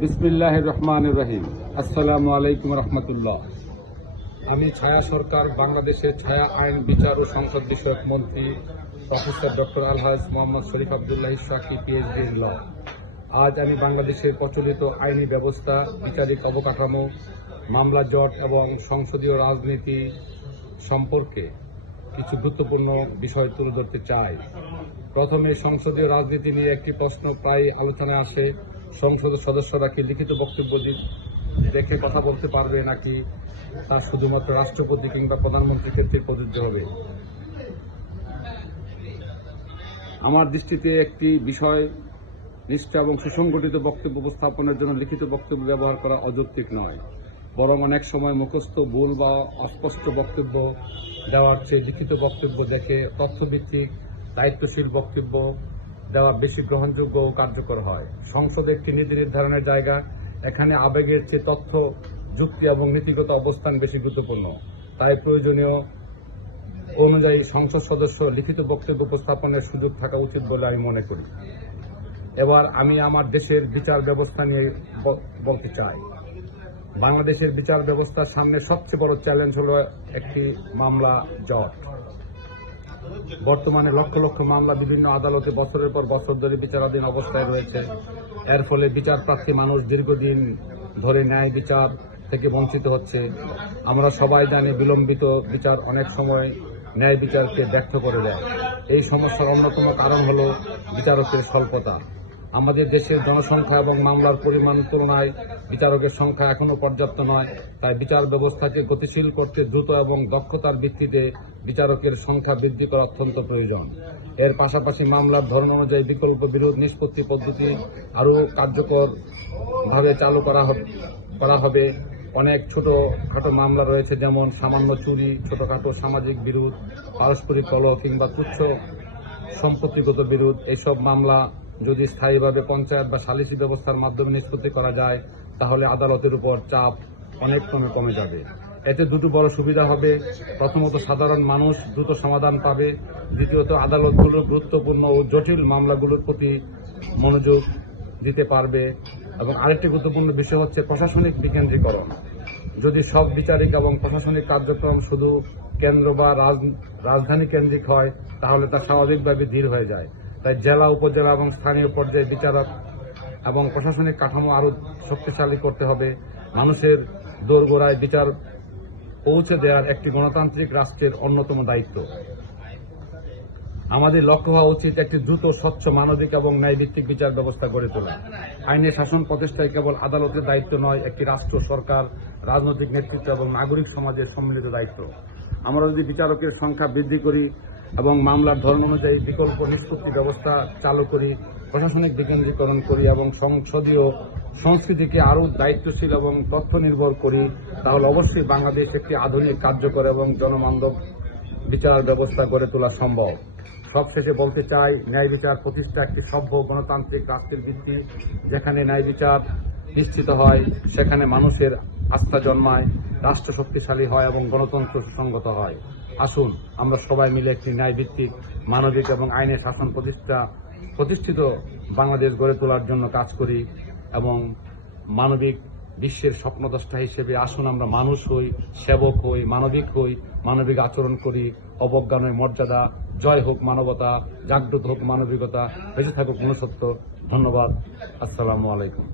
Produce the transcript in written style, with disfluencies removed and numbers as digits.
বিসমিল্লাহির রহমানির রহিম। আসসালামু আলাইকুম রহমতুল্লাহ। আমি ছায়া সরকার, বাংলাদেশের ছায়া আইন, বিচার ও সংসদ বিষয়ক মন্ত্রী professor doctor Alhaj Mohammad Sharif Abdullah Shaki, PhD in law. আজ আমি বাংলাদেশের প্রচলিত আইনি ব্যবস্থা, বিচারিক অবকাঠামো, মামলা জট এবং সংসদীয় রাজনীতি সম্পর্কে কিছু গুরুত্বপূর্ণ বিষয় তুলে ধরতে চাই। প্রথমে সংসদীয় রাজনীতি নিয়ে একটি প্রশ্ন প্রায় আলোচনায় আসে। সংসদের সদস্যরা কি লিখিত বক্তব্য দেখে কথা বলতে পারবে, নাকি তা শুধুমাত্র রাষ্ট্রপতি কিংবা প্রধানমন্ত্রীর ক্ষেত্রে প্রযোজ্য হবে? আমার দৃষ্টিতে একটি বিষয়, নিষ্ঠা এবং সুসংগঠিত বক্তব্য উপস্থাপনের জন্য লিখিত বক্তব্য ব্যবহার করা অযৌক্তিক নয়, বরং অনেক সময় মুখস্থ, ভুল বা অস্পষ্ট বক্তব্য দেওয়ার চেয়ে লিখিত বক্তব্য দেখে তথ্যভিত্তিক দায়িত্বশীল বক্তব্য দেওয়া বেশি গ্রহণযোগ্য ও কার্যকর হয়। সংসদ একটি নীতি নির্ধারণের জায়গা। এখানে আবেগের চেয়ে তথ্য, যুক্তি এবং নীতিগত অবস্থান বেশি গুরুত্বপূর্ণ। তাই প্রয়োজনীয় অনুযায়ী সংসদ সদস্য লিখিত বক্তব্য উপস্থাপনের সুযোগ থাকা উচিত বলে আমি মনে করি। এবার আমি আমার দেশের বিচার ব্যবস্থা নিয়ে বলতে চাই। বাংলাদেশের বিচার ব্যবস্থার সামনে সবচেয়ে বড় চ্যালেঞ্জ হল একটি মামলা জট। বর্তমানে লক্ষ লক্ষ মামলা বিভিন্ন আদালতে বছরের পর বছর ধরে বিচারাধীন অবস্থায় রয়েছে। এর ফলে বিচারপ্রার্থী মানুষ দীর্ঘদিন ধরে ন্যায় বিচার থেকে বঞ্চিত হচ্ছে। আমরা সবাই জানি, বিলম্বিত বিচার অনেক সময় ন্যায় বিচারকে ব্যর্থ করে দেয়। এই সমস্যার অন্যতম কারণ হল বিচারকের স্বল্পতা। আমাদের দেশের জনসংখ্যা এবং মামলার পরিমাণ তুলনায় বিচারকের সংখ্যা এখনও পর্যাপ্ত নয়। তাই বিচার ব্যবস্থাকে গতিশীল করতে দ্রুত এবং দক্ষতার ভিত্তিতে বিচারকের সংখ্যা বৃদ্ধি করা অত্যন্ত প্রয়োজন। এর পাশাপাশি মামলার ধরন অনুযায়ী বিকল্প বিরোধ নিষ্পত্তি পদ্ধতি আরও কার্যকরভাবে চালু করা হবে। অনেক ছোটখাটো মামলা রয়েছে, যেমন সামান্য চুরি, ছোটখাটো সামাজিক বিরোধ, পারস্পরিক কলহ কিংবা তুচ্ছ সম্পত্তিগত বিরোধ। এইসব মামলা যদি স্থায়ীভাবে পঞ্চায়েত বা সালিসি ব্যবস্থার মাধ্যমে নিষ্পত্তি করা যায়, তাহলে আদালতের উপর চাপ অনেক কমে যাবে। এতে দুটো বড় সুবিধা হবে। প্রথমত, সাধারণ মানুষ দ্রুত সমাধান পাবে। দ্বিতীয়ত, আদালতগুলো গুরুত্বপূর্ণ ও জটিল মামলাগুলোর প্রতি মনোযোগ দিতে পারবে। এবং আরেকটি গুরুত্বপূর্ণ বিষয় হচ্ছে প্রশাসনিক বিকেন্দ্রীকরণ। যদি সব বিচারিক এবং প্রশাসনিক কার্যক্রম শুধু কেন্দ্র বা রাজধানী কেন্দ্রিক হয়, তাহলে তা স্বাভাবিকভাবে ধীর হয়ে যায়। তাই জেলা, উপজেলা এবং স্থানীয় পর্যায়ে বিচারক এবং প্রশাসনিক কাঠামো আরও শক্তিশালী করতে হবে। মানুষের দোরগোড়ায় বিচার পৌঁছে দেওয়ার একটি গণতান্ত্রিক রাষ্ট্রের অন্যতম দায়িত্ব। আমাদের লক্ষ্য হওয়া উচিত একটি দ্রুত, স্বচ্ছ, মানবিক এবং ন্যায়ভিত্তিক বিচার ব্যবস্থা গড়ে তোলা। আইনের শাসন প্রতিষ্ঠায় কেবল আদালতের দায়িত্ব নয়, একটি রাষ্ট্র, সরকার, রাজনৈতিক নেতৃত্ব এবং নাগরিক সমাজের সম্মিলিত দায়িত্ব। আমরা যদি বিচারকের সংখ্যা বৃদ্ধি করি এবং মামলার ধরন অনুযায়ী বিকল্প নিষ্পত্তি ব্যবস্থা চালু করি, প্রশাসনিক বিকেন্দ্রীকরণ করি এবং সংসদীয় সংস্কৃতিকে আরও দায়িত্বশীল এবং তথ্য নির্ভর করি, তাহলে অবশ্যই বাংলাদেশ একটি আধুনিক, কার্যকর এবং জনবান্ধব বিচার ব্যবস্থা গড়ে তোলা সম্ভব। সবশেষে বলতে চাই, ন্যায় বিচার প্রতিষ্ঠা একটি সভ্য গণতান্ত্রিক রাষ্ট্রের ভিত্তি। যেখানে ন্যায় বিচার নিশ্চিত হয়, সেখানে মানুষের আস্থা জন্মায়, রাষ্ট্র শক্তিশালী হয় এবং গণতন্ত্র সুসংগত হয়। আসুন আমরা সবাই মিলে একটি ন্যায়ভিত্তিক, মানবিক এবং আইনের শাসন প্রতিষ্ঠিত বাংলাদেশ গড়ে তোলার জন্য কাজ করি এবং মানবিক বিশ্বের স্বপ্নদ্রষ্টা হিসেবে আসুন আমরা মানুষ হই, সেবক হই, মানবিক হই, মানবিক আচরণ করি। অবজ্ঞা নয় মর্যাদা। জয় হোক মানবতা, জাগ্রত হোক মানবিকতা, বেঁচে থাকুক মনুষ্যত্ব। ধন্যবাদ। আসসালামু আলাইকুম।